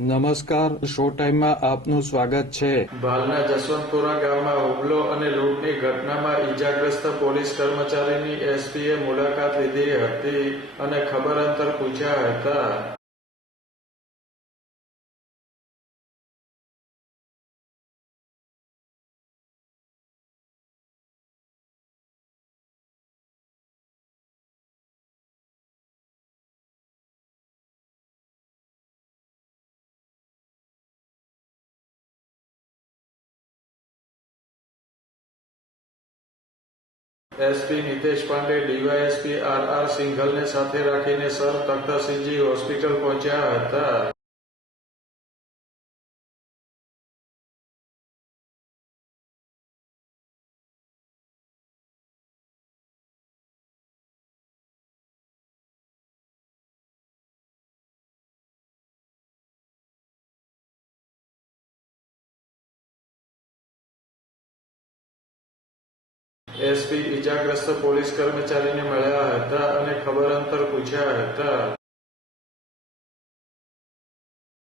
નમસ્કાર, શો ટાઈમમાં આપનું સ્વાગત છે। ભાલના જસવંતપુરા ગામમાં હુમલો અને લૂંટની ઘટનામાં ઈજાગ્રસ્ત પોલીસ કર્મચારીની એસપીએ મુલાકાત લીધી હતી અને ખબર અંતર પૂછ્યા હતા। SP Nitesh Pandey DYSP R સિંઘલને સાથે રાખીને સર તખ્તસિંહજી હોસ્પિટલ પહોંચ્યા હતા। એસપી ઈજાગ્રસ્ત પોલીસ કર્મચારીને મળ્યા હતા અને ખબર અંતર પૂછ્યા હતા।